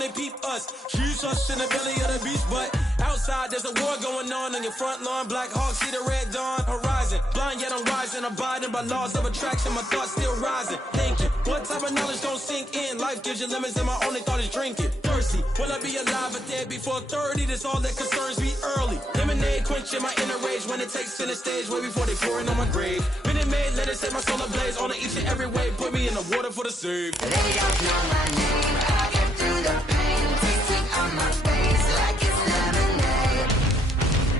when they peep us. She's us in the belly of the beast, but outside there's a war going on your front lawn. Black Hawk see the red dawn horizon. Blind yet I'm rising, abiding by laws of attraction. My thoughts still rising, thinking what type of knowledge don't sink in. Life gives you limits and my only thought is drinking. Thirsty, will I be alive or dead before 30? That's all that concerns me early. Lemonade quenching my inner rage when it takes center stage way before they pouring on my grave. Minute Maid, let it set my soul ablaze on each and every way. Put me in the water for the save. They don't know my name. I get through the pain. Tasting on my face like it's lemonade.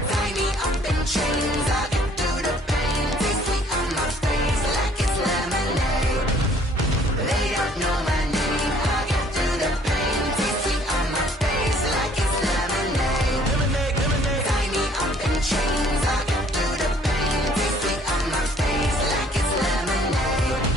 Tie me up in chains. I get through the pain. Tasting on my face like it's lemonade. They don't know my name. I get through the pain. Tasting on my face like it's lemonade. Lemonade, lemonade. Tie me up in chains. I get through the pain. Tasting on my face like it's lemonade.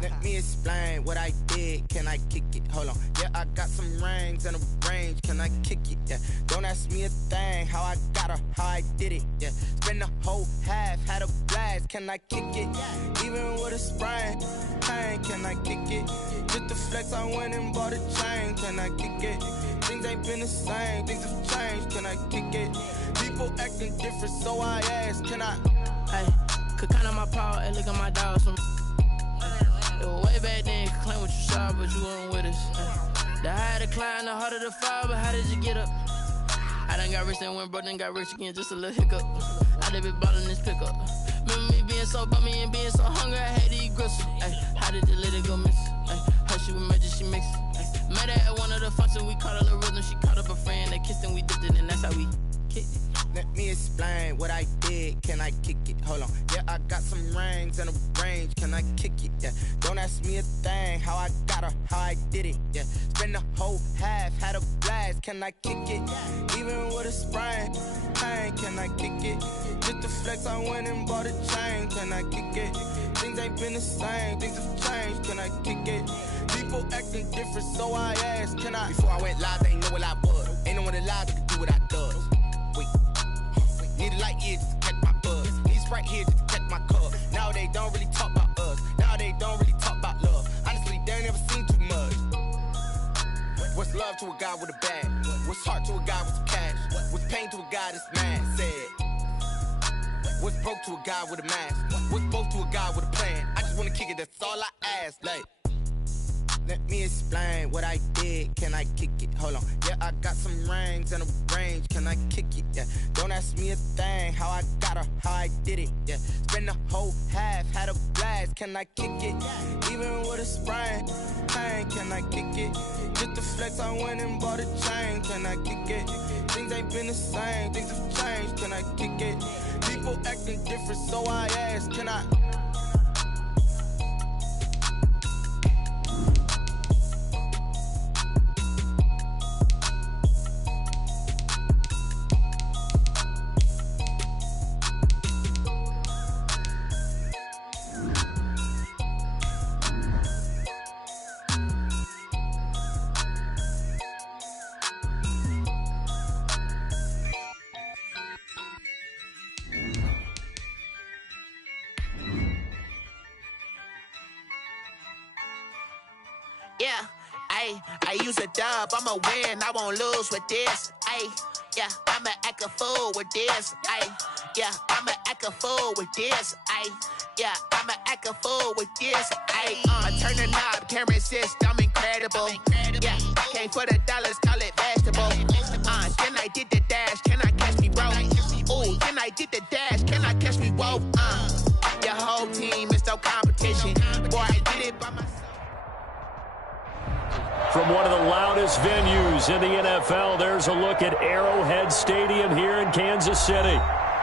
Let me explain what I did. Can I kick it? Hold on. Yeah, I got some rings and a range. Can I kick it? Yeah. Don't ask me a thing. How I got her, how I did it. Yeah. Spend the whole half, had a blast. Can I kick it? Even with a sprain. Pain, can I kick it? Just the flex, I went and bought a chain. Can I kick it? Things ain't been the same. Things have changed. Can I kick it? People acting different, so I ask. Can I? Hey, could count on my power and look at my dogs from. It was way back then, could claim what you saw, but you weren't with us. The higher the climb, the harder the fall, but how did you get up? I done got rich and went broke, then got rich again, just a little hiccup. I done been ballin' this pickup. Remember me being so bummy and being so hungry, I had to eat gristle. Ay, how did the lady go miss? Ay, how she was magic, she mixed. Met her at one of the functions, we caught a little rhythm, she caught up a friend, they kissed and we dipped it, and that's how we kicked it. Let me explain what I did. Can I kick it? Hold on. Yeah, I got some rings and a range. Can I kick it? Yeah. Don't ask me a thing. How I got her, how I did it. Yeah. Spend the whole half, had a blast. Can I kick it? Even with a sprain. Pain, can I kick it? Just the flex, I went and bought a chain. Can I kick it? Things ain't been the same. Things have changed. Can I kick it? People acting different, so I asked. Can I? Before I went live, they ain't know what I was. Ain't no one alive that could do what I does. Wait. Need a light here just to catch my buzz. Need Sprite here just to catch my cup. Now they don't really talk about us. Now they don't really talk about love. Honestly, they ain't never seen too much. What's love to a guy with a bag? What's heart to a guy with some cash? What's pain to a guy that's mad? Said. What's broke to a guy with a mask? What's both to a guy with a plan? I just wanna kick it, that's all I ask. Like, let me explain what I did. Can I kick it? Hold on. Yeah, I got some rings and a range. Can I kick it? Yeah. Don't ask me a thing. How I got her, how I did it. Yeah. Spend the whole half, had a blast. Can I kick it? Even with a sprain. Pain, can I kick it? Just the flex, I went and bought a chain. Can I kick it? Things ain't been the same. Things have changed. Can I kick it? People acting different, so I ask. Can I? Yeah, I use a dub, I'ma win, I won't lose with this. Yeah, I'ma act a fool with this. Yeah, I'ma act a fool with this. Yeah, I'ma act a fool with this. I turn the knob, can't resist, I'm incredible. Yeah, came for the dollars, call it vegetable. Then I did the dash, can I catch me, bro? Ooh, then I did the dash, can I catch me, whoa? Your whole team is no competition. Boy, I did it by myself. From one of the loudest venues in the NFL, there's a look at Arrowhead Stadium here in Kansas City.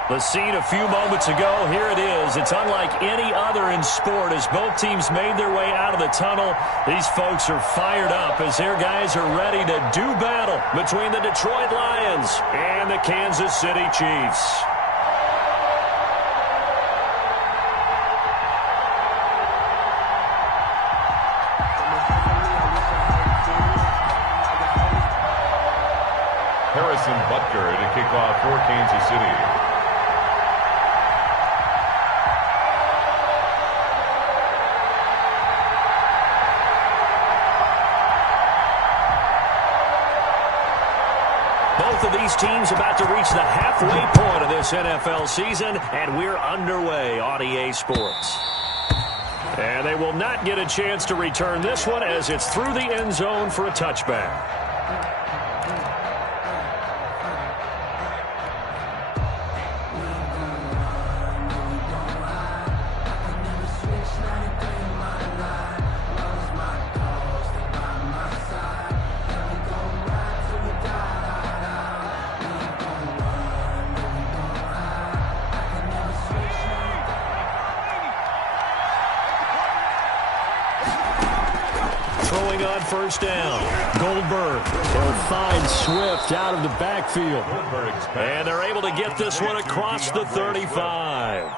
The scene a few moments ago, here it is. It's unlike any other in sport as both teams made their way out of the tunnel. These folks are fired up as their guys are ready to do battle between the Detroit Lions and the Kansas City Chiefs. Harrison Butker to kick off for Kansas City. Both of these teams about to reach the halfway point of this NFL season, and we're underway on EA Sports. And they will not get a chance to return this one as it's through the end zone for a touchback. Throwing on first down. Goldberg will find Swift out of the backfield. And they're able to get this one across the 35.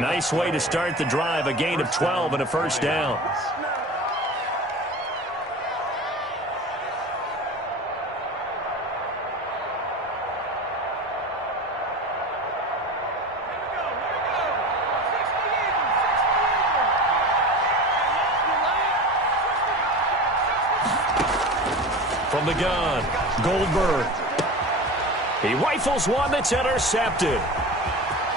Nice way to start the drive. A gain of 12 and a first down. From the gun, Goldberg. He rifles one that's intercepted.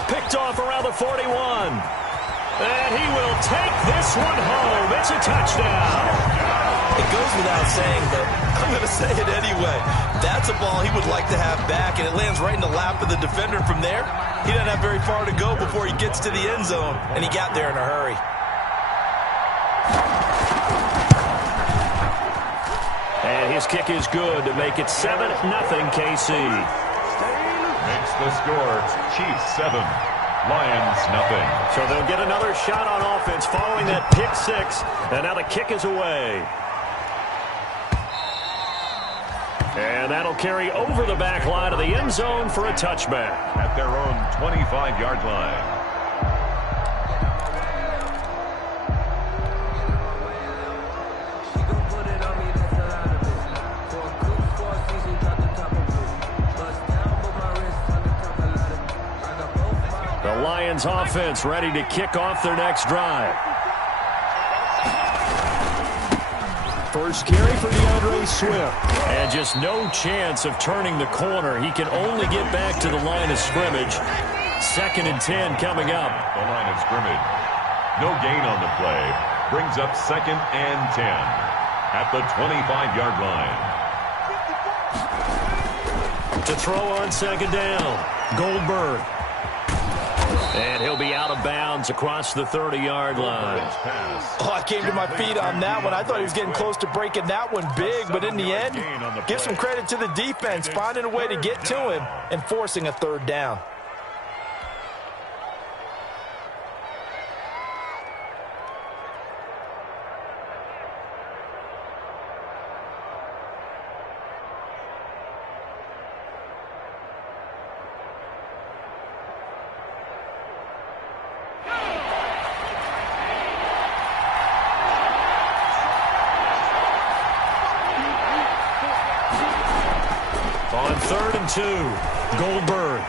Picked off around the 41. And he will take this one home. It's a touchdown. It goes without saying, but I'm going to say it anyway. That's a ball he would like to have back, and it lands right in the lap of the defender from there. He doesn't have very far to go before he gets to the end zone, and he got there in a hurry. And his kick is good to make it 7-0 KC. Makes the score Chiefs 7, Lions nothing. So they'll get another shot on offense following that pick six. And now the kick is away. And that'll carry over the back line of the end zone for a touchback. At their own 25-yard line. The Lions offense ready to kick off their next drive. First carry for DeAndre Swift. And just no chance of turning the corner. He can only get back to the line of scrimmage. 2nd and 10 coming up. The line of scrimmage. No gain on the play. Brings up 2nd and 10 at the 25-yard line. To throw on 2nd down. Goldberg. And he'll be out of bounds across the 30-yard line. Oh, I came to my feet on that one. I thought he was getting close to breaking that one big, but in the end, give some credit to the defense, finding a way to get to him and forcing a 3rd down. On 3rd and 2, Goldberg.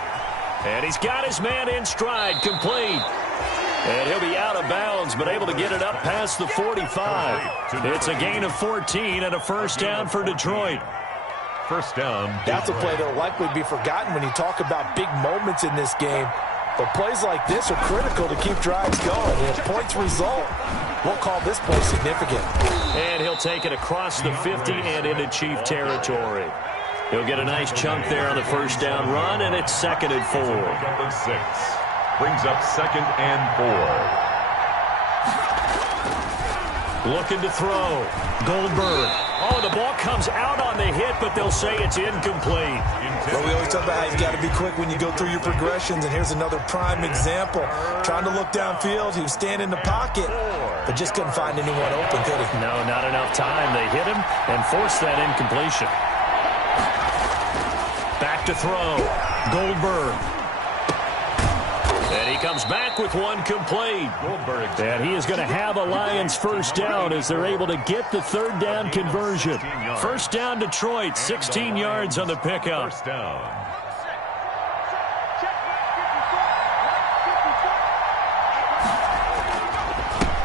And he's got his man in stride, complete. And he'll be out of bounds, but able to get it up past the 45. It's a gain of 14 and a first down for Detroit. First down. That's a play that will likely be forgotten when you talk about big moments in this game. But plays like this are critical to keep drives going. And if points result, we'll call this play significant. And he'll take it across the 50 and into Chief territory. He'll get a nice chunk there on the first down run, and it's 2nd and 4. Up 6. Brings up 2nd and 4. Looking to throw. Goldberg. Oh, the ball comes out on the hit, but they'll say it's incomplete. Well, we always talk about how you've got to be quick when you go through your progressions, and here's another prime example. Trying to look downfield, he was standing in the pocket, but just couldn't find anyone open, could he? No, not enough time. They hit him and forced that incompletion. Back to throw. Goldberg. And he comes back with one complete. And he is going to have a Lions first down as they're able to get the third down conversion. First down, Detroit, 16 yards on the pickup. First down.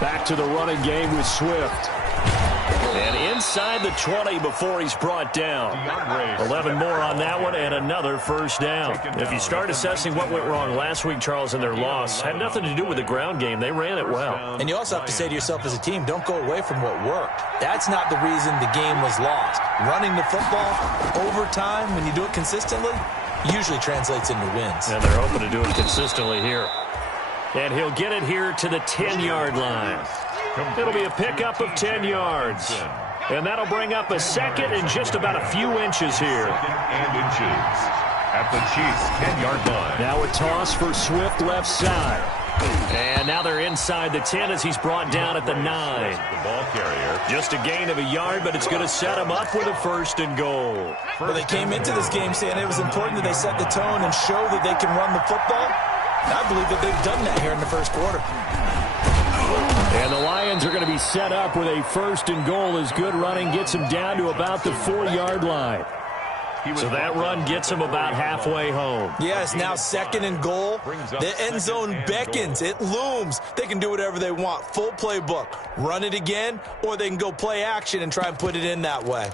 Back to the running game with Swift. And inside the 20 before he's brought down. 11 more on that one and another first down. If you start assessing what went wrong last week, Charles, in their loss, had nothing to do with the ground game. They ran it well. And you also have to say to yourself as a team, don't go away from what worked. That's not the reason the game was lost. Running the football over time, when you do it consistently, usually translates into wins. And they're hoping to do it consistently here. And he'll get it here to the 10-yard line. It'll be a pickup of 10 yards. And that'll bring up a second and just about a few inches here. And inches at the Chiefs' 10-yard line. Now a toss for Swift left side. And now they're inside the 10 as he's brought down at the 9. The ball carrier. Just a gain of a yard, but it's going to set him up with a first and goal. Well, they came into this game saying it was important that they set the tone and show that they can run the football. I believe that they've done that here in the first quarter. And the Lions are going to be set up with a first and goal as good running gets them down to about the 4-yard line. So that run gets them about halfway home. Yes, now second and goal. The end zone beckons. It looms. They can do whatever they want. Full playbook. Run it again, or they can go play action and try and put it in that way.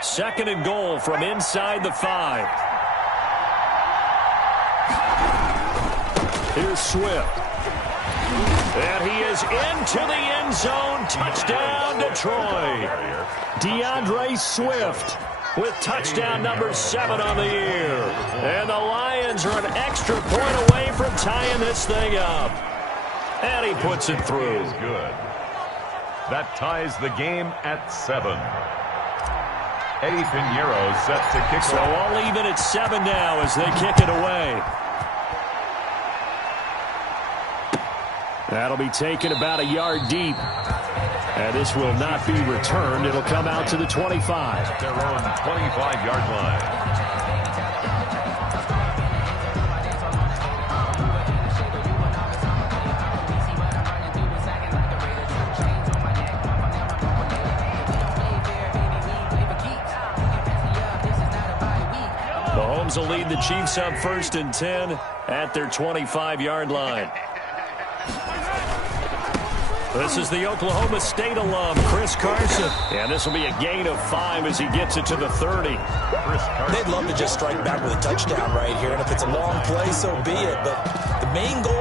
Second and goal from inside the 5. Here's Swift. And he is into the end zone. Touchdown, Detroit. DeAndre Swift with touchdown number 7 on the year. And the Lions are an extra point away from tying this thing up. And he puts it through. Good. That ties the game at 7. Eddie Pinheiro set to kick so off. all even at 7 now as they kick it away. That'll be taken about a yard deep. And this will not be returned. It'll come out to the 25. Their own 25-yard line. Mahomes will lead the Chiefs up first and 10 at their 25-yard line. This is the Oklahoma State alum, Chris Carson. And this will be a gain of 5 as he gets it to the 30. They'd love to just strike back with a touchdown right here. And if it's a long play, so be it. But the main goal,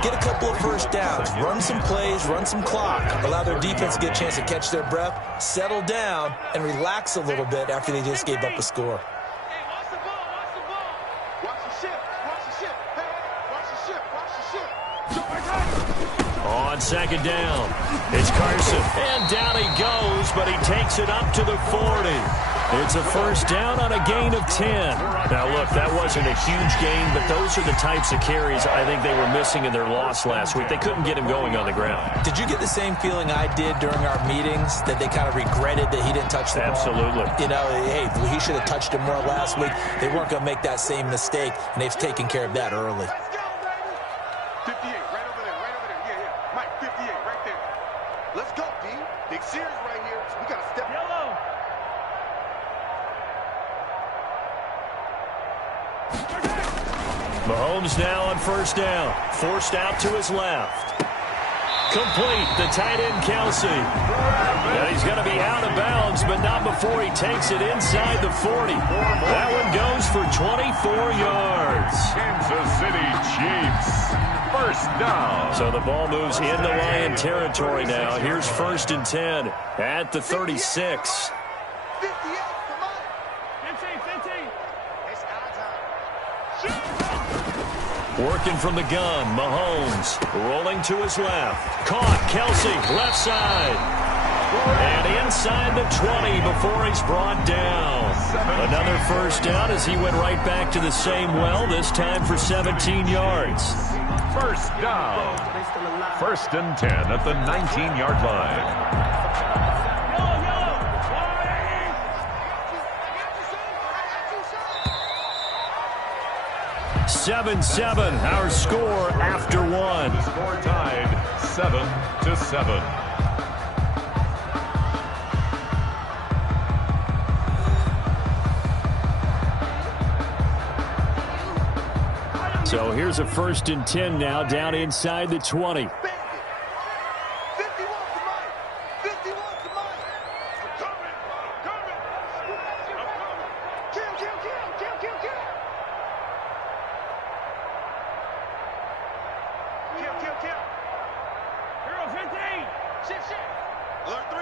get a couple of first downs. Run some plays, run some clock. Allow their defense to get a chance to catch their breath, settle down, and relax a little bit after they just gave up a score. On second down, it's Carson. And down he goes, but he takes it up to the 40. It's a first down on a gain of 10. Now, look, that wasn't a huge gain, but those are the types of carries I think they were missing in their loss last week. They couldn't get him going on the ground. Did you get the same feeling I did during our meetings, that they kind of regretted that he didn't touch the ball? Absolutely. You know, hey, he should have touched it more last week. They weren't going to make that same mistake, and they've taken care of that early. 58, right over there, right over there. Yeah. Mike, 58, right there. Let's go, D. Big series right here. We got to step. Yellow. Mahomes now on first down. Forced out to his left. Complete, the tight end, Kelsey. And he's going to be out of bounds, but not before he takes it inside the 40. That one goes for 24 yards. Kansas City Chiefs. First down. So the ball moves into Lion territory now. Here's 1st and 10 at the 36. 58, come on. 15. It's our time. Working from the gun, Mahomes rolling to his left. Caught, Kelsey, left side. And inside the 20 before he's brought down. Another first down as he went right back to the same well, this time for 17 yards. First down. 1st and 10 at the 19-yard line. 7-7, our score after one. The score tied 7-7. So here's a 1st and 10 now, down inside the 20. 51 to Mike. 51 to Mike. I'm coming. Kill. Hero 15. Shit. Alert 3.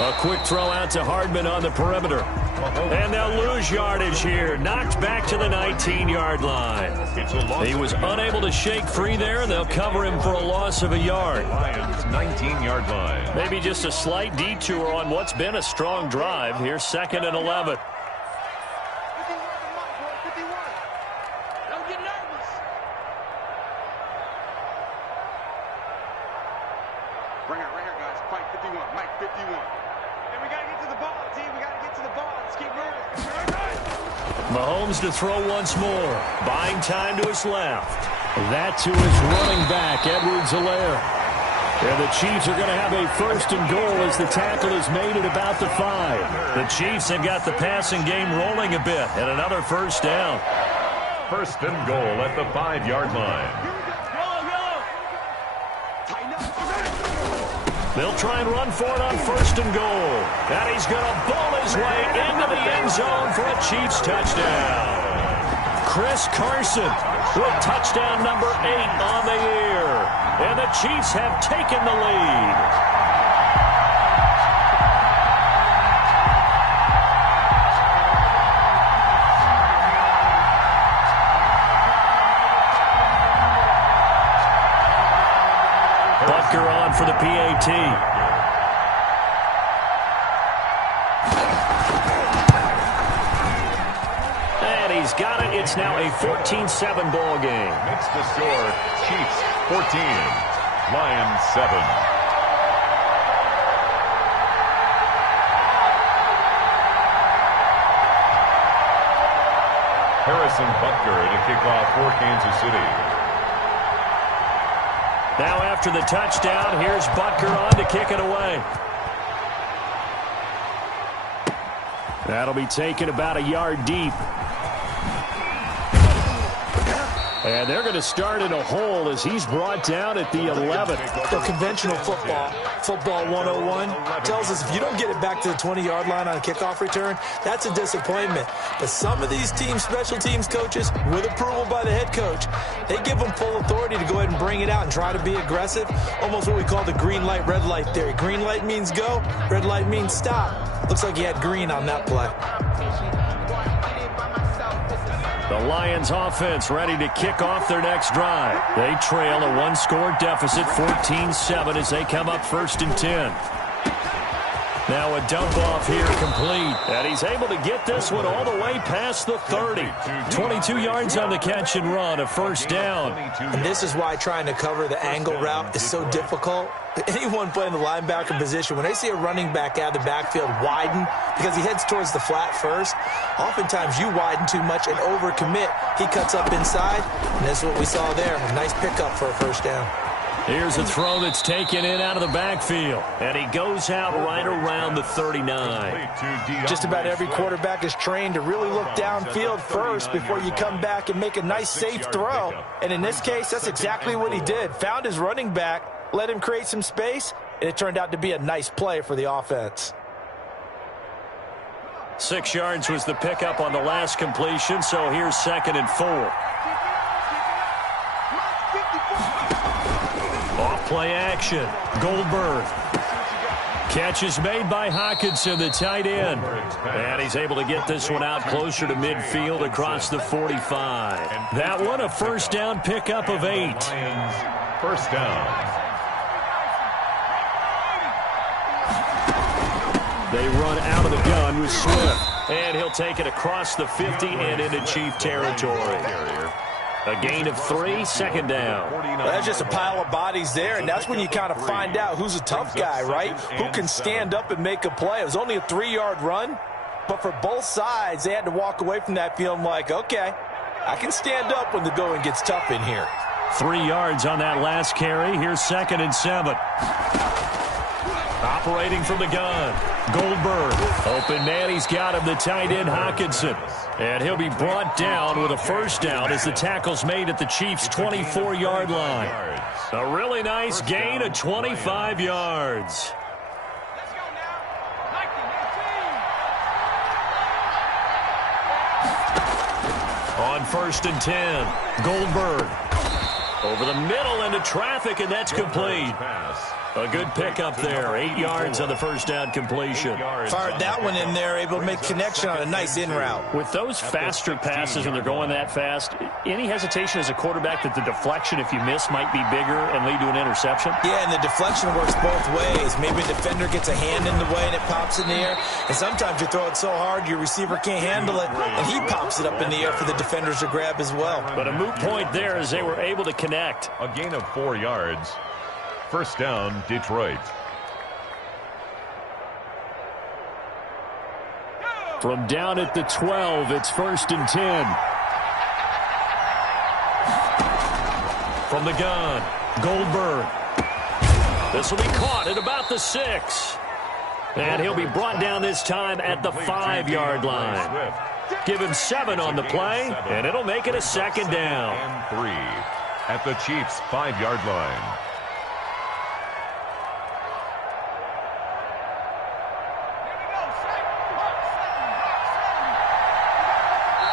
A quick throw out to Hardman on the perimeter. And they'll lose yardage here. Knocked back to the 19-yard line. He was unable to shake free there, and they'll cover him for a loss of a yard. Lions 19-yard line. Maybe just a slight detour on what's been a strong drive. Here's 2nd and 11. 51 to Mike, boy. 51. Don't get nervous. Bring it right here, guys. Fight 51. Mike 51. And we got to get to the ball, team. We got to get to the ball. Let's keep moving. Mahomes to throw once more. Buying time to his left. That to his running back, Edwards-Helaire. And the Chiefs are going to have a 1st and goal as the tackle is made at about the 5. The Chiefs have got the passing game rolling a bit, and another first down. 1st and goal at the 5-yard line. They'll try and run for it on 1st and goal. And he's going to bowl his way into the end zone for a Chiefs touchdown. Chris Carson with touchdown number 8 on the year. And the Chiefs have taken the lead. Butker on for the PAT. And he's got it. It's now a 14-7 ball game. Makes the score Chiefs 14, Lions 7. Harrison Butker to kick off for Kansas City. Now after the touchdown, here's Butker on to kick it away. That'll be taken about a yard deep. And they're going to start in a hole as he's brought down at the 11th. The conventional football 101, tells us if you don't get it back to the 20-yard line on a kickoff return, that's a disappointment. But some of these special teams coaches, with approval by the head coach, they give them full authority to go ahead and bring it out and try to be aggressive. Almost what we call the green light, red light theory. Green light means go, red light means stop. Looks like he had green on that play. The Lions offense ready to kick off their next drive. They trail a 1-score deficit, 14-7, as they come up 1st and 10. Now a dump off here complete. And he's able to get this one all the way past the 30. 22 yards on the catch and run, a first down. And this is why trying to cover the angle route is so difficult. Anyone playing the linebacker position, when they see a running back out of the backfield widen because he heads towards the flat first, oftentimes you widen too much and overcommit. He cuts up inside, and that's what we saw there. A nice pickup for a first down. Here's a throw that's taken in out of the backfield. And he goes out right around the 39. Just about every quarterback is trained to really look downfield first before you come back and make a nice, safe throw. And in this case, that's exactly what he did. Found his running back, let him create some space, and it turned out to be a nice play for the offense. 6 yards was the pickup on the last completion, so here's 2nd and 4. Off play action. Goldberg. Catch is made by Hockenson, the tight end. And he's able to get this one out closer to midfield across the 45. That one a first down pickup of 8. First down. They run out of the gun with Swift. And he'll take it across the 50 and into Chief territory. A gain of 3, 2nd down. Well, that's just a pile of bodies there, and that's when you kind of find out who's a tough guy, right? Who can stand up and make a play. It was only a 3-yard run, but for both sides, they had to walk away from that feeling like, okay, I can stand up when the going gets tough in here. 3 yards on that last carry. Here's 2nd and 7. Operating from the gun. Goldberg. Open man, he's got him, the tight end Hockenson. And he'll be brought down with a first down as the tackle's made at the Chiefs' 24-yard line. A really nice gain of 25 yards. On 1st and 10, Goldberg. Over the middle into traffic, and that's complete. A good pickup there. 8 yards on the first down completion. Fired that one in there, able to make connection on a nice in route. With those faster passes when they're going that fast, any hesitation as a quarterback that the deflection, if you miss, might be bigger and lead to an interception? Yeah, and the deflection works both ways. Maybe a defender gets a hand in the way and it pops in the air. And sometimes you throw it so hard your receiver can't handle it, and he pops it up in the air for the defenders to grab as well. But a moot point there as they were able to connect. A gain of 4 yards. First down, Detroit. From down at the 12, it's 1st and 10. From the gun, Goldberg. This will be caught at about the 6. And he'll be brought down this time at the 5-yard line. Give him 7 on the play, and it'll make it a 2nd down. And 3 at the Chiefs' 5-yard line.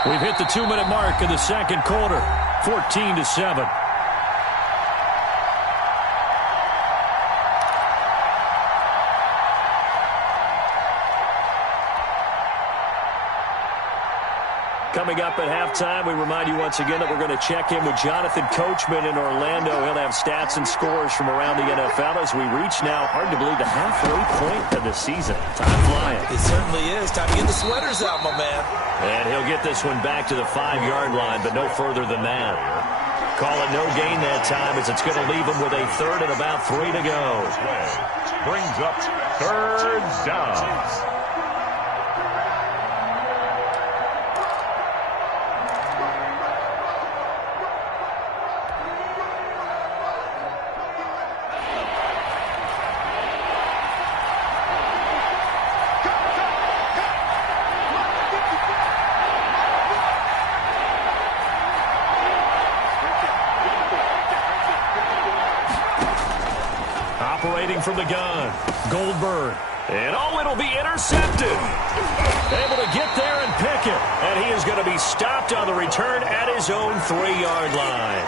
We've hit the 2-minute mark of the second quarter, 14-7. Coming up at halftime, we remind you once again that we're going to check in with Jonathan Coachman in Orlando. He'll have stats and scores from around the NFL as we reach now, hard to believe, the halfway point of the season. Time flying. It certainly is. Time to get the sweaters out, my man. And he'll get this one back to the 5-yard line, but no further than that. Call it no gain that time as it's going to leave him with a 3rd and about 3 to go. Brings up 3rd down. Operating from the gun, Goldberg. And it'll be intercepted. Able to get there and pick it. And he is going to be stopped on the return at his own 3-yard line.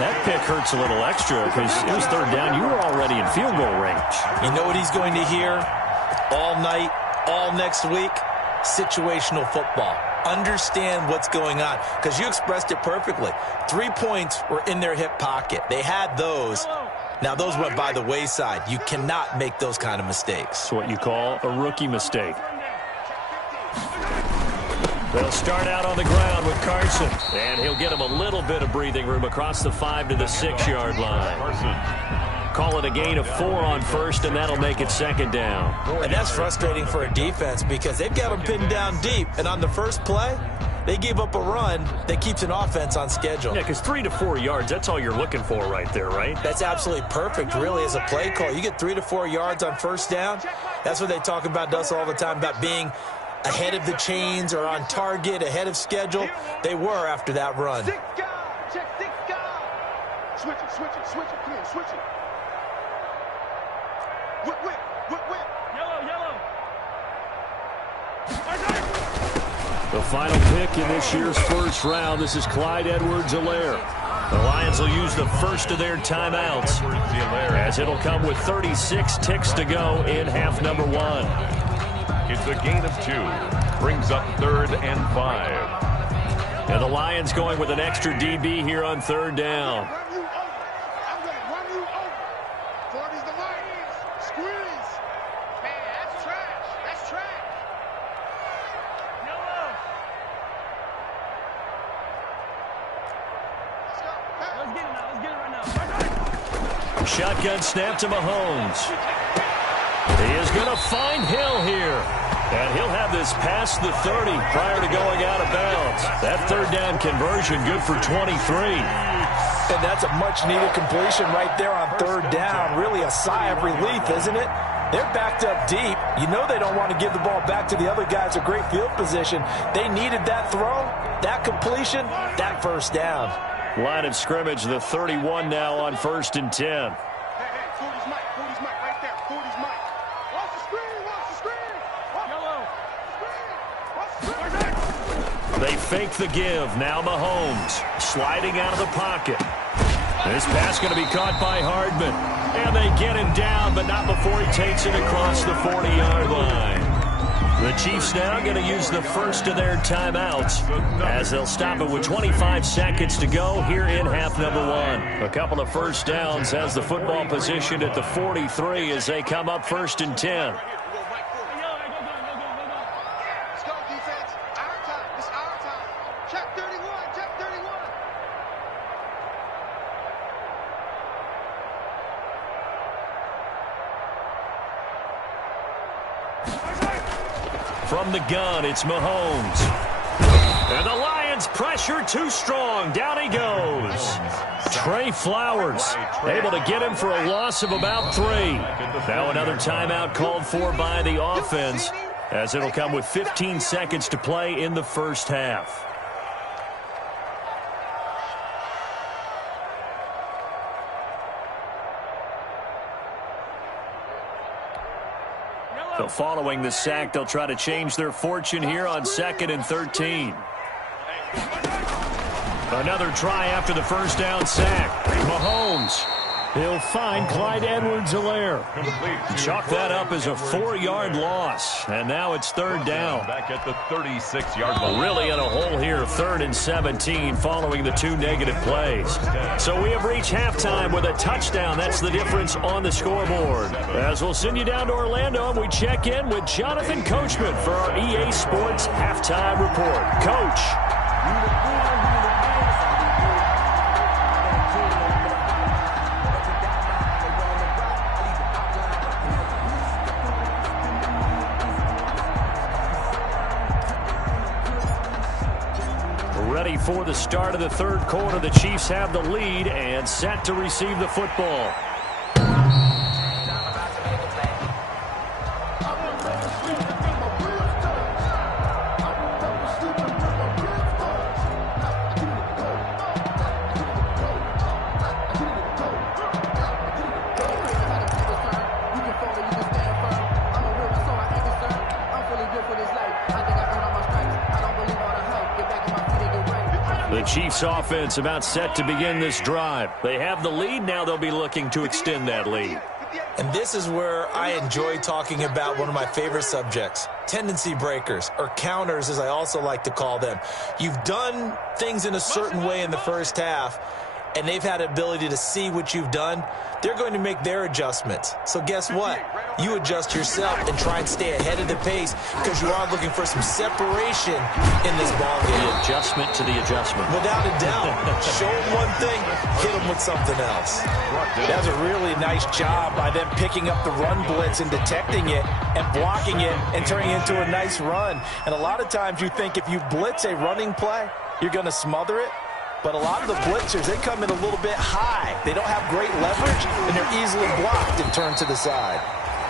That pick hurts a little extra because it was 3rd down. You were already in field goal range. You know what he's going to hear all night, all next week? Situational football. Understand what's going on, because you expressed it perfectly. 3 points were in their hip pocket. They had those. Now, those went by the wayside. You cannot make those kind of mistakes. It's what you call a rookie mistake. They'll start out on the ground with Carson. And he'll get him a little bit of breathing room across the 5 to the 6-yard line. Call it a gain of 4 on 1st, and that'll make it 2nd down. And that's frustrating for a defense because they've got them pinned down deep. And on the first play, they gave up a run that keeps an offense on schedule. Yeah, because 3 to 4 yards, that's all you're looking for right there, right? That's absolutely perfect, really, as a play call. You get 3 to 4 yards on 1st down. That's what they talk about us all the time, about being ahead of the chains or on target, ahead of schedule. They were after that run. 6 guard. Check 6 guard. Switch it, switch it, switch it. Come on, switch it. Whip, whip, whip, whip. Yellow, yellow. The final pick in this year's first round. This is Clyde Edwards-Helaire. The Lions will use the first of their timeouts as it'll come with 36 ticks to go in half number 1. It's a gain of 2. Brings up 3rd and 5. And the Lions going with an extra DB here on 3rd down. Shotgun snap to Mahomes. He is going to find Hill here. And he'll have this past the 30 prior to going out of bounds. That 3rd down conversion good for 23. And that's a much-needed completion right there on 3rd down. Really a sigh of relief, isn't it? They're backed up deep. You know they don't want to give the ball back to the other guys. A great field position. They needed that throw, that completion, that 1st down. Line of scrimmage, the 31 now on 1st and 10. Forty's Mike right there. 40's Mike. Watch the screen, Yellow. They fake the give. Now Mahomes sliding out of the pocket. This pass going to be caught by Hardman. And they get him down, but not before he takes it across the 40-yard line. The Chiefs now going to use the first of their timeouts as they'll stop it with 25 seconds to go here in half number 1. A couple of first downs has the football position at the 43 as they come up 1st and 10. Let's go, defense. Our time. It's our time. Check 31. Check 31. From the gun, it's Mahomes. And the Lions pressure too strong. Down he goes. Trey Flowers able to get him for a loss of about 3. Now another timeout called for by the offense as it'll come with 15 seconds to play in the first half. So following the sack, they'll try to change their fortune here on 2nd and 13. Another try after the first down sack. Mahomes. He'll find Clyde Edwards-Helaire. Chalk that up as a 4-yard loss. And now it's 3rd down. Back at the 36-yard line. Really in a hole here, 3rd and 17 following the 2 negative plays. So we have reached halftime with a touchdown. That's the difference on the scoreboard. As we'll send you down to Orlando and we check in with Jonathan Coachman for our EA Sports Halftime Report. Coach. Ready for the start of the 3rd quarter. The Chiefs have the lead and set to receive the football. The Chiefs offense about set to begin this drive. They have the lead. Now they'll be looking to extend that lead. And this is where I enjoy talking about one of my favorite subjects, tendency breakers, or counters as I also like to call them. You've done things in a certain way in the first half, and they've had the ability to see what you've done. They're going to make their adjustments. So guess what? You adjust yourself and try and stay ahead of the pace because you are looking for some separation in this ball game. The adjustment to the adjustment. Without a doubt. Show them one thing, hit them with something else. That was a really nice job by them picking up the run blitz and detecting it and blocking it and turning it into a nice run. And a lot of times you think if you blitz a running play, you're going to smother it. But a lot of the blitzers, they come in a little bit high. They don't have great leverage, and they're easily blocked and turned to the side.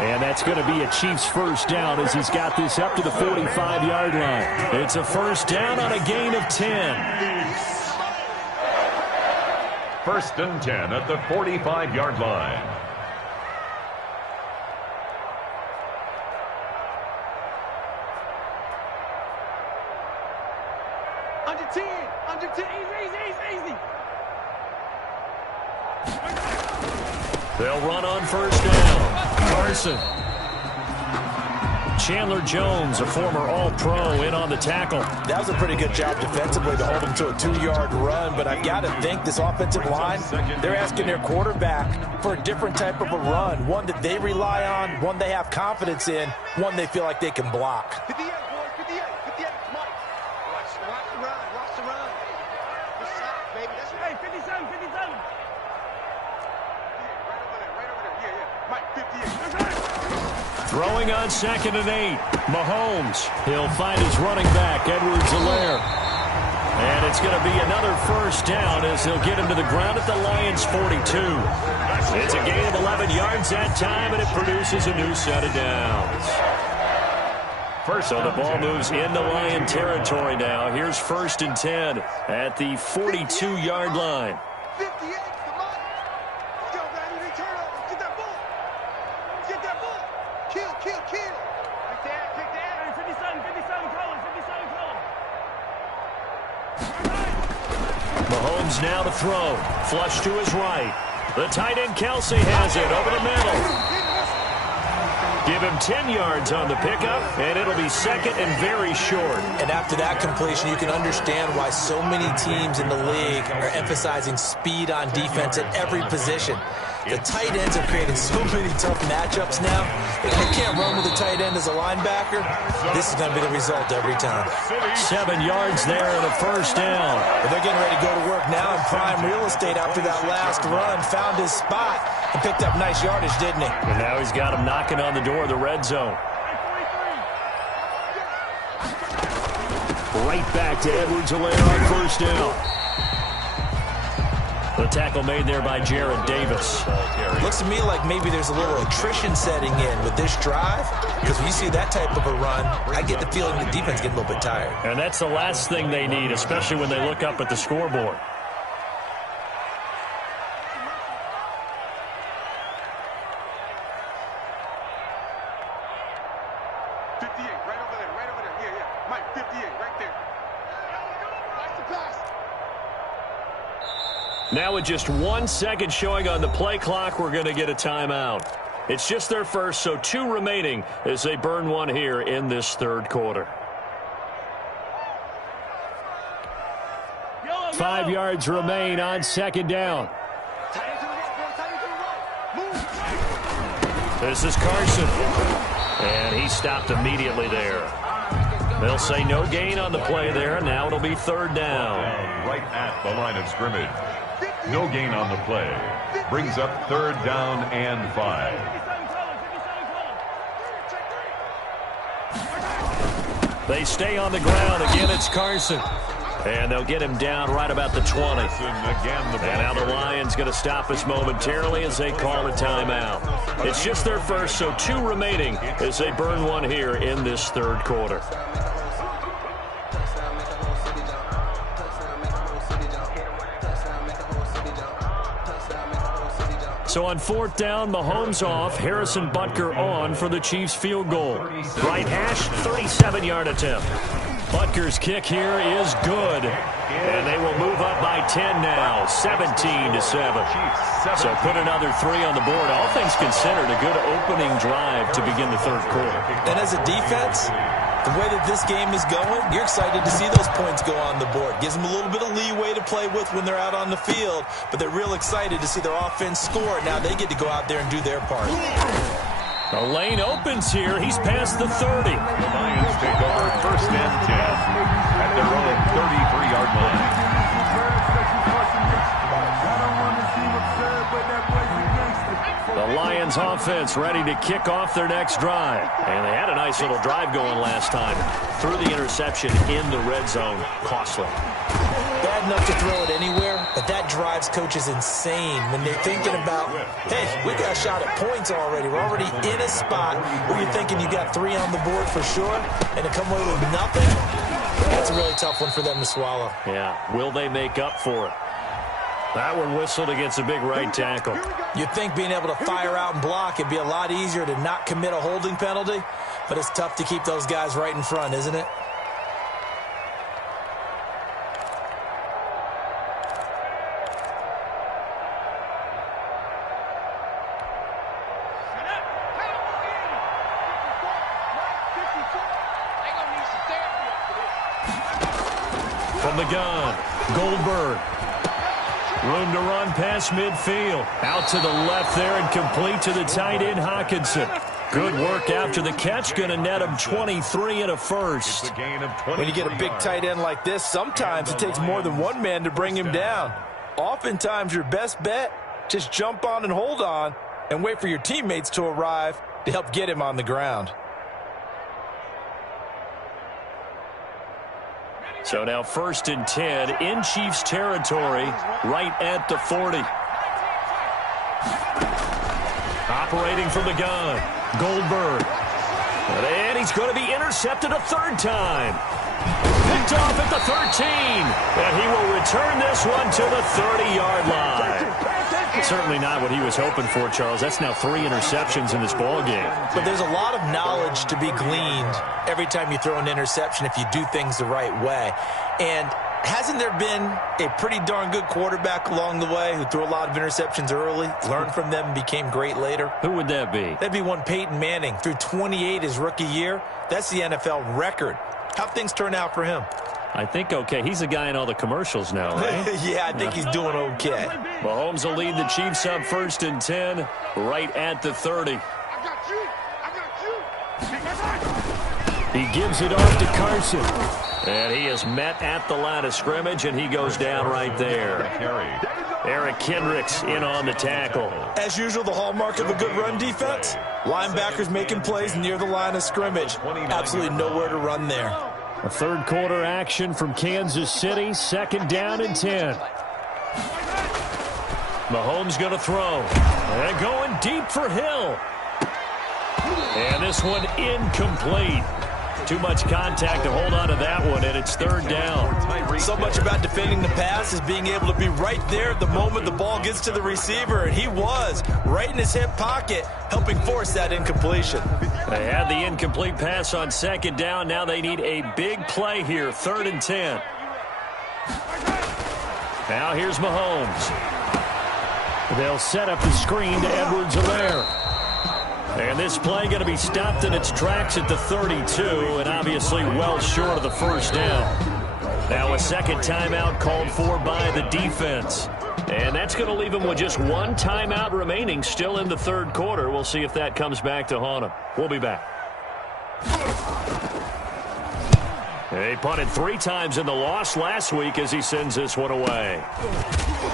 And that's going to be a Chiefs first down as he's got this up to the 45-yard line. It's a first down on a gain of 10. 1st and 10 at the 45-yard line. They'll run on first down. Carson. Chandler Jones, a former All-Pro, in on the tackle. That was a pretty good job defensively to hold him to a 2-yard run, but I've got to think this offensive line, they're asking their quarterback for a different type of a run, one that they rely on, one they have confidence in, one they feel like they can block. 58, boy, 58, 58, Mike. Watch the run, watch the run. Good shot, baby, that's right. 57, 57. Right over there, yeah. Mike, 58. Throwing on 2nd and 8. Mahomes. He'll find his running back, Edwards-Helaire. And it's going to be another first down as he'll get him to the ground at the Lions' 42. It's a gain of 11 yards that time, and it produces a new set of downs. So the ball moves into Lion territory now. Here's 1st and 10 at the 42-yard line. 58, come on. Let's go, Randy. Return over. Get that ball. Get that ball. Kill. Kick that. 57, color. Mahomes now to throw. Flush to his right. The tight end Kelsey has it over the middle. Give him 10 yards on the pickup, and it'll be 2nd and very short. And after that completion, you can understand why so many teams in the league are emphasizing speed on defense at every position. The tight ends have created so many tough matchups now. If you can't run with a tight end as a linebacker, this is going to be the result every time. 7 yards there and a first down. But they're getting ready to go to work now in prime real estate after that last run. Found his spot and picked up nice yardage, didn't he? And now he's got him knocking on the door of the red zone. Right back to Edwards-Helaire on first down. The tackle made there by Jared Davis. Looks to me like maybe there's a little attrition setting in with this drive, because when you see that type of a run, I get the feeling the defense getting a little bit tired. And that's the last thing they need, especially when they look up at the scoreboard. Mike, 58, right there. Nice to pass. Now with just 1 second showing on the play clock, we're going to get a timeout. It's just their first, so 2 remaining as they burn one here in this third quarter. 5 yards remain on 2nd down. This is Carson. And he stopped immediately there. They'll say no gain on the play there. Now it'll be 3rd down. Right at the line of scrimmage. No gain on the play. Brings up 3rd down and 5. They stay on the ground. Again, it's Carson. And they'll get him down right about the 20. And now the Lions going to stop us momentarily as they call a timeout. It's just their first, so 2 remaining as they burn one here in this third quarter. So on 4th down, Mahomes off, Harrison Butker on for the Chiefs field goal. Right hash, 37-yard attempt. Butker's kick here is good. And they will move up by 10 now, 17-7. So put another 3 on the board. All things considered, a good opening drive to begin the third quarter. And as a defense, the way that this game is going, you're excited to see those points go on the board. Gives them a little bit of leeway to play with when they're out on the field, but they're real excited to see their offense score. Now they get to go out there and do their part. The lane opens here. He's past the 30. The Lions take over 1st and 10 at their own 33-yard line. The Lions offense ready to kick off their next drive. And they had a nice little drive going last time. Threw the interception in the red zone. Costly. Bad enough to throw it anywhere, but that drives coaches insane when they're thinking about, hey, we got a shot at points already. We're already in a spot where you're thinking you got 3 on the board for sure, and to come away with nothing, that's a really tough one for them to swallow. Yeah, will they make up for it? That one whistled against a big right tackle. You'd think being able to fire out and block it'd be a lot easier to not commit a holding penalty, but it's tough to keep those guys right in front, isn't it? From the gun, Goldberg. Room to run past midfield. Out to the left there and complete to the tight end, Hawkinson. Good work after the catch. Going to net him 23 and a first. When you get a big tight end like this, sometimes it takes more than one man to bring him down. Oftentimes, your best bet, just jump on and hold on and wait for your teammates to arrive to help get him on the ground. So now 1st and 10 in Chiefs territory, right at the 40. Operating from the gun, Goldberg. And he's going to be intercepted a third time. Picked off at the 13. And he will return this one to the 30-yard line. Certainly not what he was hoping for, Charles. That's now 3 interceptions in this ball game. But there's a lot of knowledge to be gleaned every time you throw an interception if you do things the right way. And hasn't there been a pretty darn good quarterback along the way who threw a lot of interceptions early, learned from them, and became great later? Who would that be? That'd be one Peyton Manning. Threw 28 his rookie year. That's the NFL record. How'd things turn out for him? I think okay. He's a guy in all the commercials now, right? Yeah, I think he's doing okay. Mahomes will lead the Chiefs up 1st and 10, right at the 30. He gives it off to Carson. And he is met at the line of scrimmage, and he goes down right there. Eric Kendricks in on the tackle. As usual, the hallmark of a good run defense. Linebackers making plays near the line of scrimmage. Absolutely nowhere to run there. A third quarter action from Kansas City, 2nd down and 10. Mahomes going to throw. And going deep for Hill. And this one incomplete. Too much contact to hold on to that one, and it's 3rd down. So much about defending the pass is being able to be right there at the moment the ball gets to the receiver, and he was right in his hip pocket, helping force that incompletion. They had the incomplete pass on 2nd down. Now they need a big play here, 3rd and 10. Now here's Mahomes. They'll set up the screen to Edwards-Helaire. And this play going to be stopped in its tracks at the 32, and obviously well short of the 1st down. Now a 2nd timeout called for by the defense. And that's going to leave him with just 1 timeout remaining still in the 3rd quarter. We'll see if that comes back to haunt him. We'll be back. He punted 3 times in the loss last week as he sends this one away.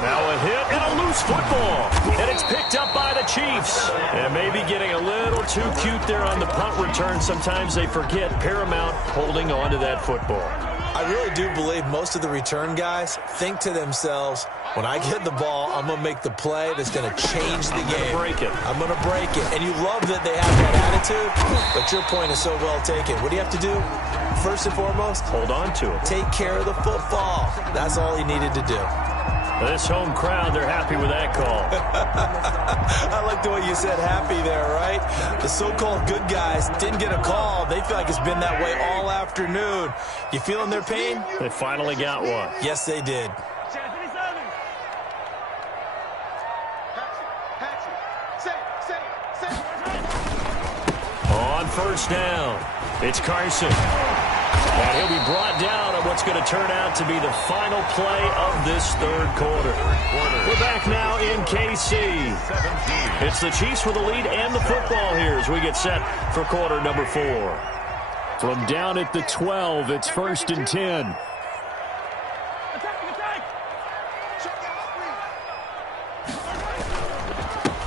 Now a hit and a loose football. And it's picked up by the Chiefs. And maybe getting a little too cute there on the punt return. Sometimes they forget Paramount holding on to that football. I really do believe most of the return guys think to themselves, when I get the ball, I'm going to make the play that's going to change the game. I'm going to break it. And you love that they have that attitude, but your point is so well taken. What do you have to do? First and foremost, hold on to it. Take care of the football. That's all he needed to do. This home crowd, they're happy with that call. I like the way you said happy there, right? The so-called good guys didn't get a call. They feel like it's been that way all afternoon. You feeling their pain? They finally got one. Yes, they did. On 1st down, it's Carson. And he'll be brought down on what's going to turn out to be the final play of this 3rd quarter. We're back now in KC. It's the Chiefs with the lead and the football here as we get set for quarter number 4. From down at the 12, it's 1st and 10.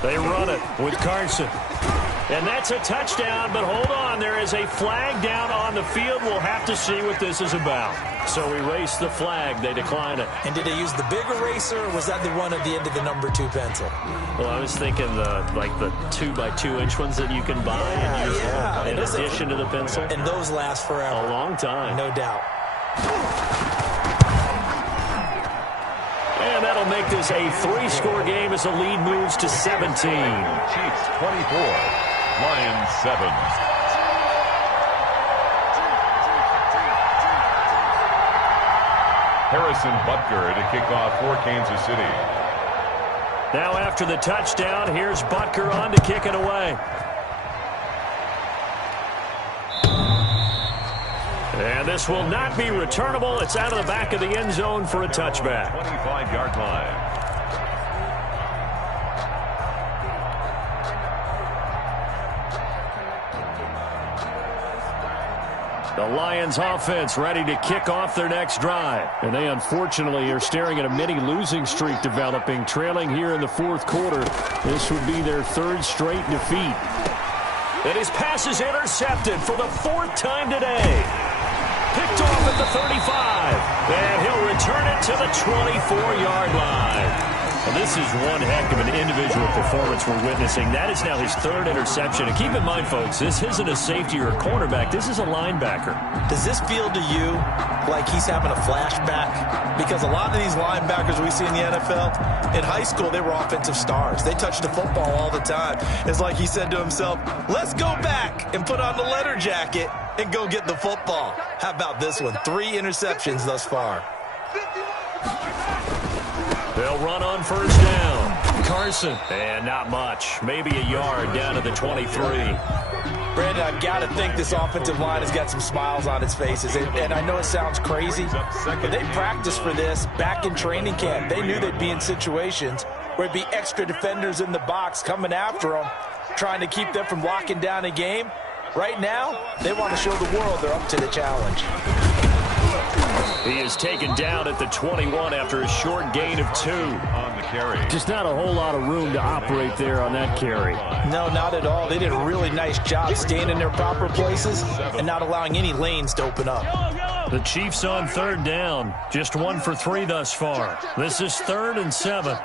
They run it with Carson. And that's a touchdown, but hold on. There is a flag down on the field. We'll have to see what this is about. So erase the flag. They decline it. And did they use the big eraser, or was that the one at the end of the number 2 pencil? Well, I was thinking the 2x2-inch ones that you can buy and use in addition to the pencil. And those last forever. A long time. No doubt. And that'll make this a 3-score game as the lead moves to 17. Chiefs 24. Lions 7. Harrison Butker to kick off for Kansas City. Now after the touchdown, here's Butker on to kick it away. And this will not be returnable. It's out of the back of the end zone for a touchback. 25-yard line. The Lions offense ready to kick off their next drive. And they unfortunately are staring at a mini losing streak developing, trailing here in the fourth quarter. This would be their third straight defeat. And his pass is intercepted for the fourth time today. Picked off at the 35. And he'll return it to the 24-yard line. Well, this is one heck of an individual performance we're witnessing. That is now his third interception. And keep in mind, folks, this isn't a safety or a cornerback. This is a linebacker. Does this feel to you like he's having a flashback? Because a lot of these linebackers we see in the NFL, in high school, they were offensive stars. They touched the football all the time. It's like he said to himself, let's go back and put on the leather jacket and go get the football. How about this one? 3 interceptions thus far. They'll run on first down. Carson. And not much. Maybe a yard down to the 23. Brandon, I've got to think this offensive line has got some smiles on its faces. And I know it sounds crazy, but they practiced for this back in training camp. They knew they'd be in situations where it'd be extra defenders in the box coming after them, trying to keep them from locking down a game. Right now, they want to show the world they're up to the challenge. He is taken down at the 21 after a short gain of 2 on the carry. Just not a whole lot of room to operate there on that carry. No, not at all. They did a really nice job staying in their proper places and not allowing any lanes to open up. The Chiefs on third down. Just 1 for 3 thus far. This is 3rd and 7.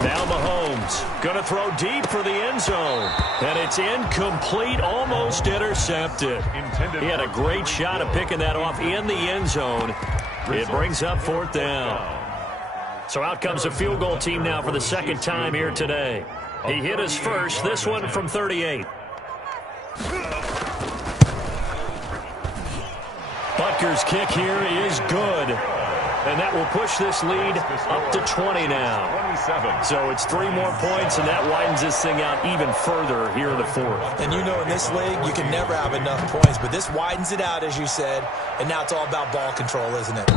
Now Mahomes going to throw deep for the end zone. And it's incomplete, almost intercepted. He had a great shot at picking that off in the end zone. It brings up 4th down. So out comes the field goal team now for the second time here today. He hit his first, this one from 38. Butker's kick here is good. And that will push this lead up to 20 now. 27. So it's 3 more points, and that widens this thing out even further here in the fourth. And you know in this league, you can never have enough points. But this widens it out, as you said. And now it's all about ball control, isn't it?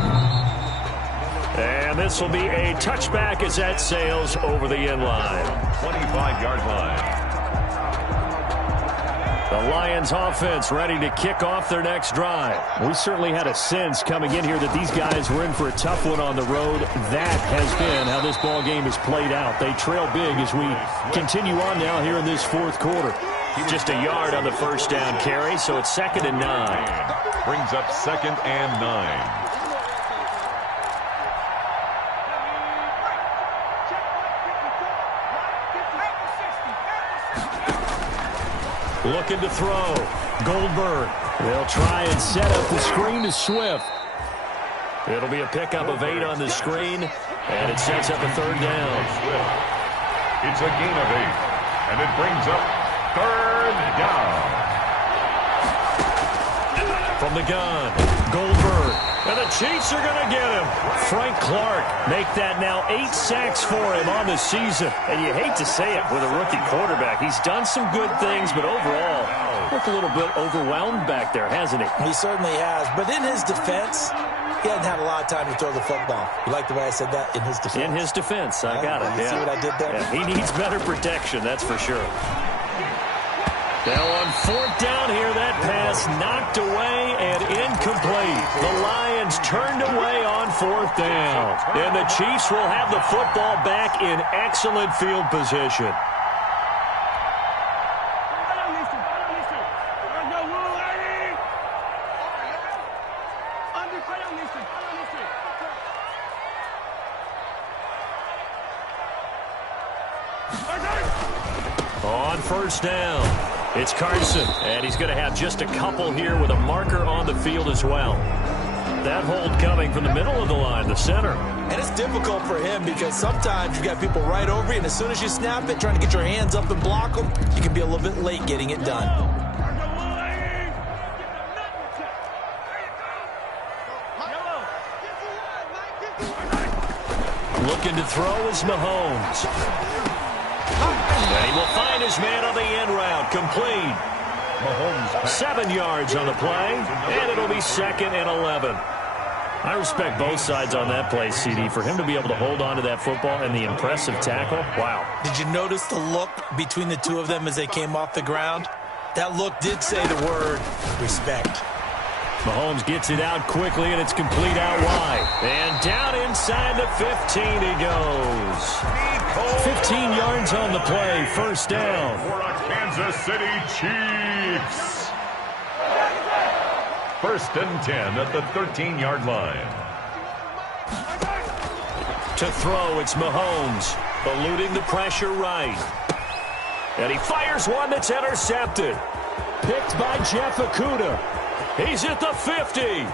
And this will be a touchback as that sails over the end line. 25-yard line. The Lions offense ready to kick off their next drive. We certainly had a sense coming in here that these guys were in for a tough one on the road. That has been how this ball game has played out. They trail big as we continue on now here in this fourth quarter. Just a yard on the first down carry, so it's 2nd and 9. Brings up 2nd and 9. Looking to throw. Goldberg. They'll try and set up the screen to Swift. It'll be a pickup of 8 on the screen, and it sets up a 3rd down. It's a gain of 8, and it brings up 3rd down. From the gun, Goldberg. And the Chiefs are going to get him. Frank Clark make that now 8 sacks for him on the season. And you hate to say it with a rookie quarterback. He's done some good things, but overall, looked a little bit overwhelmed back there, hasn't he? He certainly has. But in his defense, he hasn't had a lot of time to throw the football. You like the way I said that? In his defense. In his defense. I got it. You see what I did there? Yeah, he needs better protection, that's for sure. Now on 4th down here, that pass knocked away and incomplete. The Lions turned away on 4th down. And the Chiefs will have the football back in excellent field position. On first down, it's Carson, and he's going to have just a couple here with a marker on the field as well. That hold coming from the middle of the line, the center. And it's difficult for him because sometimes you got people right over you, and as soon as you snap it, trying to get your hands up and block them, you can be a little bit late getting it done. Looking to throw is Mahomes. And he will find his man on the end route. Complete. 7 yards on the play, and it'll be 2nd and 11. I respect both sides on that play, CD. For him to be able to hold on to that football and the impressive tackle, wow. Did you notice the look between the two of them as they came off the ground? That look did say the word respect. Mahomes gets it out quickly, and it's complete out wide. And down inside the 15 he goes. 15 yards on the play, first down. For a Kansas City Chiefs. 1st and 10 at the 13-yard line. To throw, it's Mahomes, eluding the pressure right. And he fires one that's intercepted. Picked by Jeff Okudah. He's at the 50,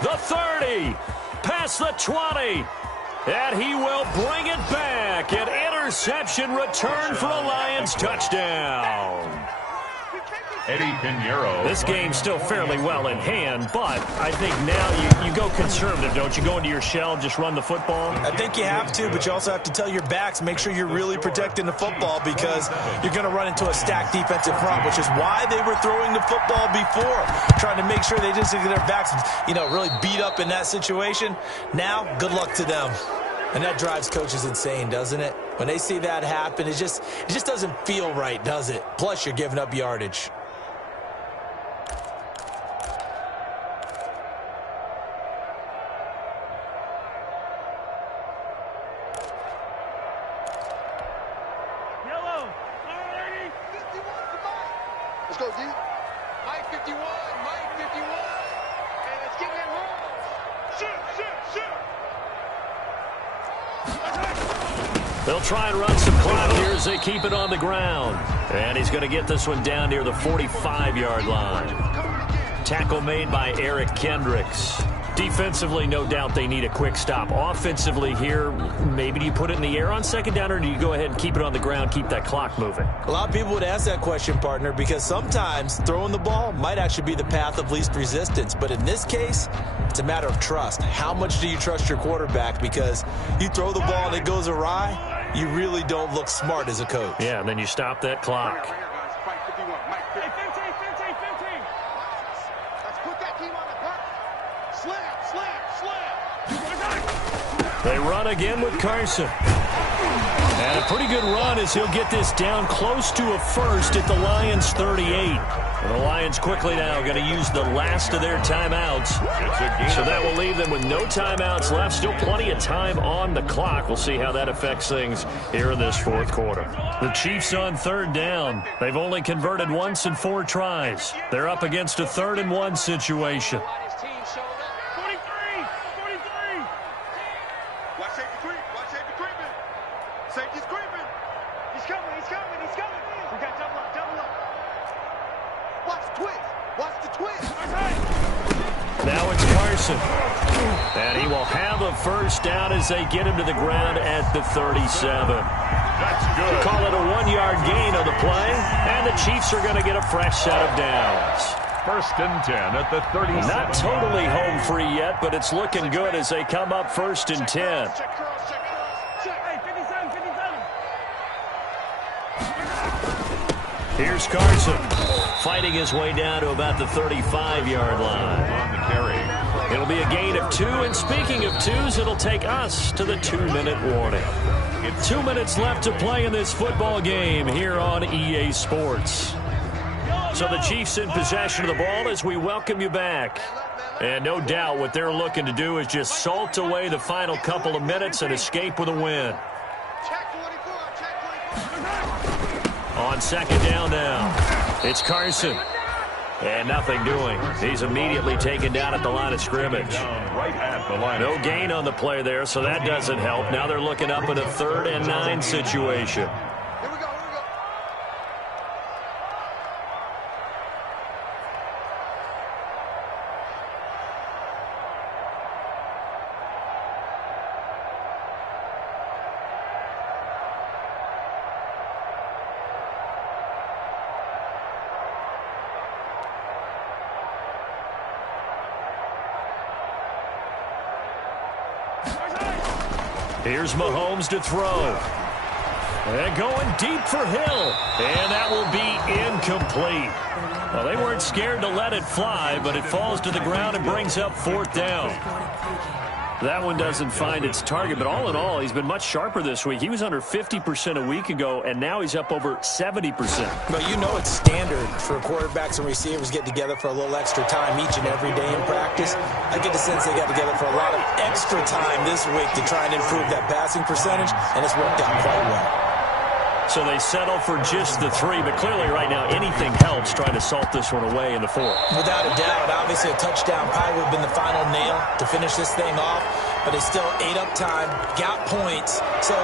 the 30, past the 20, and he will bring it back. An interception return for a Lions touchdown. Eddie Pinheiro. This game's still fairly well in hand, but I think now you go conservative, don't you? Go into your shell and just run the football? I think you have to, but you also have to tell your backs, make sure you're really protecting the football because you're going to run into a stacked defensive front, which is why they were throwing the football before, trying to make sure they just get their backs, really beat up in that situation. Now, good luck to them. And that drives coaches insane, doesn't it? When they see that happen, it just doesn't feel right, does it? Plus, you're giving up yardage. Let's go, D. Mike 51, Mike 51. And let's get that roll. Shoot. They'll try and run some clock here as they keep it on the ground. And he's going to get this one down near the 45-yard line. Tackle made by Eric Kendricks. Defensively, no doubt they need a quick stop. Offensively here, maybe do you put it in the air on 2nd down, or do you go ahead and keep it on the ground, keep that clock moving? A lot of people would ask that question, partner, because sometimes throwing the ball might actually be the path of least resistance. But in this case, it's a matter of trust. How much do you trust your quarterback? Because you throw the ball and it goes awry, you really don't look smart as a coach. Yeah, and then you stop that clock. They run again with Carson. And a pretty good run as he'll get this down close to a first at the Lions 38. And the Lions quickly now going to use the last of their timeouts. So that will leave them with no timeouts left. Still plenty of time on the clock. We'll see how that affects things here in this 4th quarter. The Chiefs on 3rd down. They've only converted once in 4 tries. They're up against a 3rd and 1 situation. Now it's Carson. And he will have a first down as they get him to the ground at the 37. That's good. Call it a 1-yard gain on the play, and the Chiefs are going to get a fresh set of downs. 1st and 10 at the 37. Not totally home free yet, but it's looking good as they come up 1st and 10. Here's Carson, fighting his way down to about the 35-yard line. On the carry. It'll be a gain of 2, and speaking of 2s, it'll take us to the 2-minute warning. 2 minutes left to play in this football game here on EA Sports. So the Chiefs in possession of the ball as we welcome you back. And no doubt what they're looking to do is just salt away the final couple of minutes and escape with a win. On 2nd down now, it's Carson. And nothing doing. He's immediately taken down at the line of scrimmage. Right at the line. No gain on the play there, so that doesn't help. Now they're looking up in a 3rd and 9 situation. Here's Mahomes to throw. And going deep for Hill. And that will be incomplete. Well, they weren't scared to let it fly, but it falls to the ground and brings up 4th down. That one doesn't find its target, but all in all, he's been much sharper this week. He was under 50% a week ago, and now he's up over 70%. But you know it's standard for quarterbacks and receivers get together for a little extra time each and every day in practice. I get the sense they got together for a lot of extra time this week to try and improve that passing percentage, and it's worked out quite well. So they settle for just the 3, but clearly right now anything helps trying to salt this one away in the 4th. Without a doubt, obviously a touchdown probably would have been the final nail to finish this thing off, but it's still ate up time, got points. So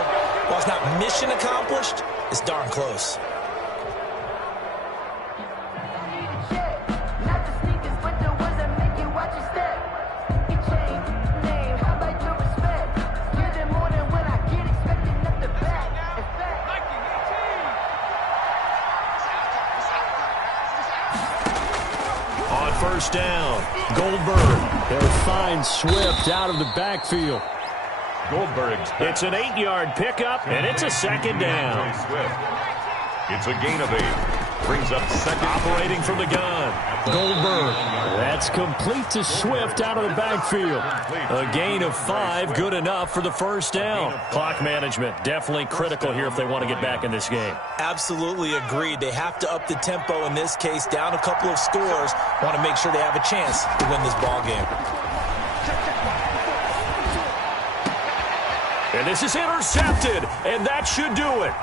while it's not mission accomplished, it's darn close. First down. Goldberg. They'll find Swift out of the backfield. Goldberg's back. It's an 8-yard pickup, and it's a 2nd down. It's a gain of 8. Brings up 2nd. Operating from the gun. Goldberg. That's complete to Swift out of the backfield. A gain of 5, good enough for the 1st down. Clock management, definitely critical here if they want to get back in this game. Absolutely agreed. They have to up the tempo in this case, down a couple of scores. Want to make sure they have a chance to win this ball game. And this is intercepted, and that should do it.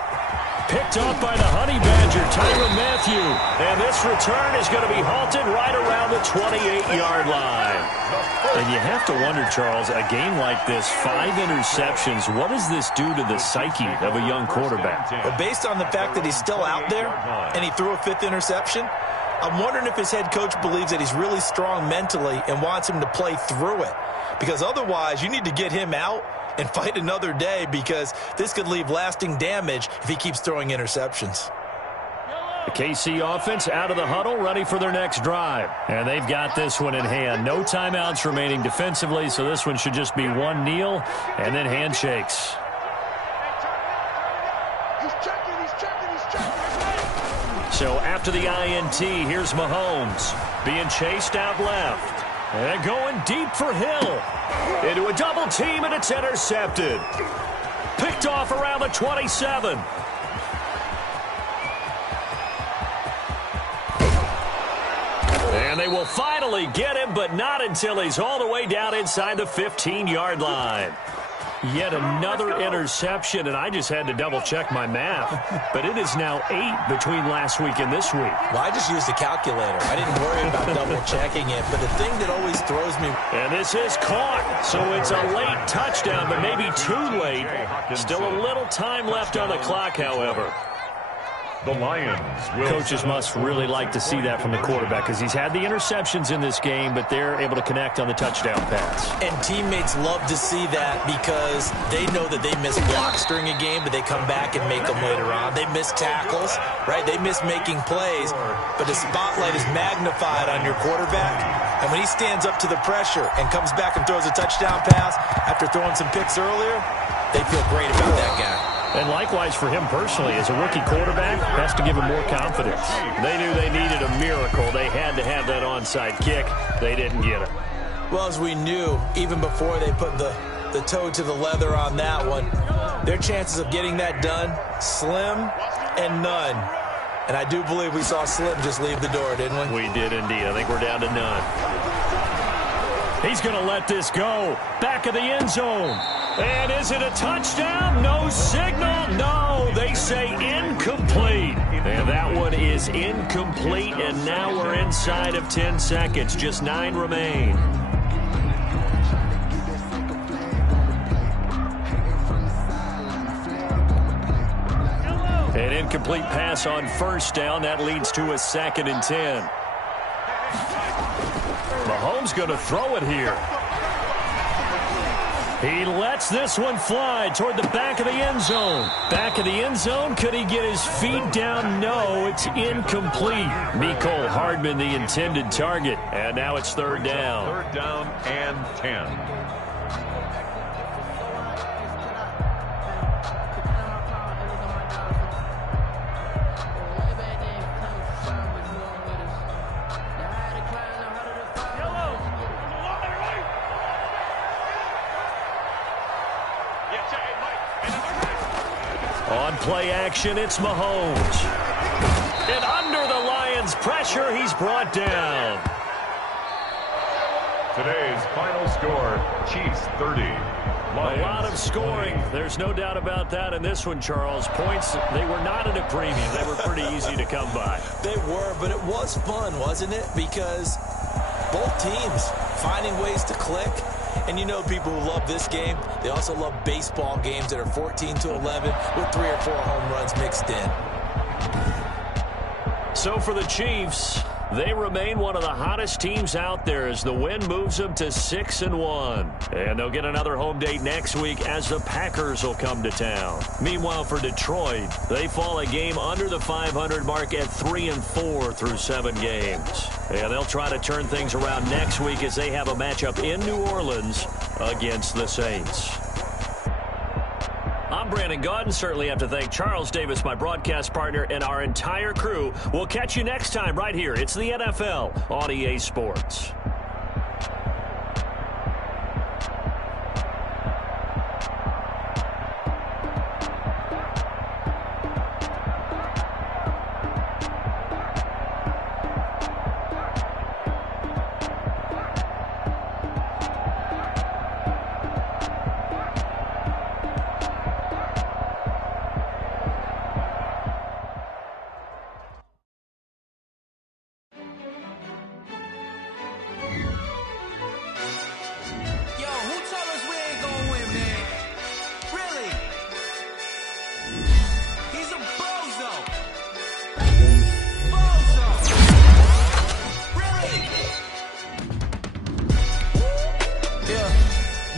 Picked off by the Honey Badger, Tyrann Mathieu. And this return is going to be halted right around the 28-yard line. And you have to wonder, Charles, a game like this, 5 interceptions, what does this do to the psyche of a young quarterback? Well, based on the fact that he's still out there and he threw a 5th interception, I'm wondering if his head coach believes that he's really strong mentally and wants him to play through it. Because otherwise, you need to get him out and fight another day, because this could leave lasting damage if he keeps throwing interceptions. The KC offense out of the huddle, ready for their next drive. And they've got this one in hand. No timeouts remaining defensively, so this one should just be one kneel and then handshakes. So after the INT, here's Mahomes being chased out left. And going deep for Hill. Into a double team, and it's intercepted. Picked off around the 27. And they will finally get him, but not until he's all the way down inside the 15-yard line. Yet another interception, and I just had to double-check my math. But it is now 8 between last week and this week. Well, I just used a calculator. I didn't worry about double-checking it. But the thing that always throws me... And this is caught, so it's a late touchdown, but maybe too late. Still a little time left on the clock, however. The Lions will... Coaches must really like to see that from the quarterback, because he's had the interceptions in this game, but they're able to connect on the touchdown pass. And teammates love to see that, because they know that they miss blocks during a game, but they come back and make them later on. They miss tackles, right? They miss making plays, but the spotlight is magnified on your quarterback. And when he stands up to the pressure and comes back and throws a touchdown pass after throwing some picks earlier, they feel great about that guy. And likewise for him personally, as a rookie quarterback, has to give him more confidence. They knew they needed a miracle. They had to have that onside kick. They didn't get it. Well, as we knew, even before they put the toe to the leather on that one, their chances of getting that done, slim and none. And I do believe we saw Slim just leave the door, didn't we? We did indeed. I think we're down to none. He's going to let this go. Back of the end zone. And is it a touchdown? No signal. No, they say incomplete. And that one is incomplete, and now we're inside of 10 seconds. Just 9 remain. An incomplete pass on first down. That leads to a 2nd and 10. Mahomes going to throw it here. He lets this one fly toward the back of the end zone. Back of the end zone. Could he get his feet down? No, it's incomplete. Mecole Hardman, the intended target. And now it's 3rd down. 3rd down and 10. play action, it's Mahomes. And under the Lions' pressure, he's brought down. Today's final score, Chiefs 30. A lot of scoring. There's no doubt about that in this one, Charles. Points, they were not at a premium. They were pretty easy to come by. They were, but it was fun, wasn't it? Because both teams finding ways to click. And you know people who love this game, they also love baseball games that are 14-11 with 3 or 4 home runs mixed in. So for the Chiefs, they remain one of the hottest teams out there as the win moves them to 6-1. And they'll get another home date next week as the Packers will come to town. Meanwhile, for Detroit, they fall a game under the 500 mark at 3-4 through 7 games. And they'll try to turn things around next week as they have a matchup in New Orleans against the Saints. I'm Brandon Gaudin. Certainly have to thank Charles Davis, my broadcast partner, and our entire crew. We'll catch you next time right here. It's the NFL on EA Sports.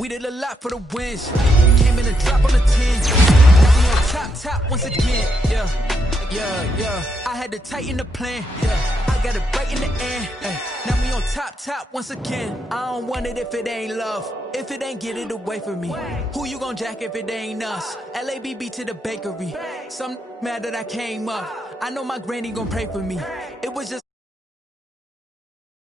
Did a lot for the wins. Came in and drop on the 10. Got me on top once again. Yeah. I had to tighten the plan. Yeah. I got it right in the end. Now me on top once again. I don't want it if it ain't love. If it ain't, get it away from me. Who you gon' jack if it ain't us? LABB to the bakery. Some mad that I came up. I know my granny gon' pray for me. It was just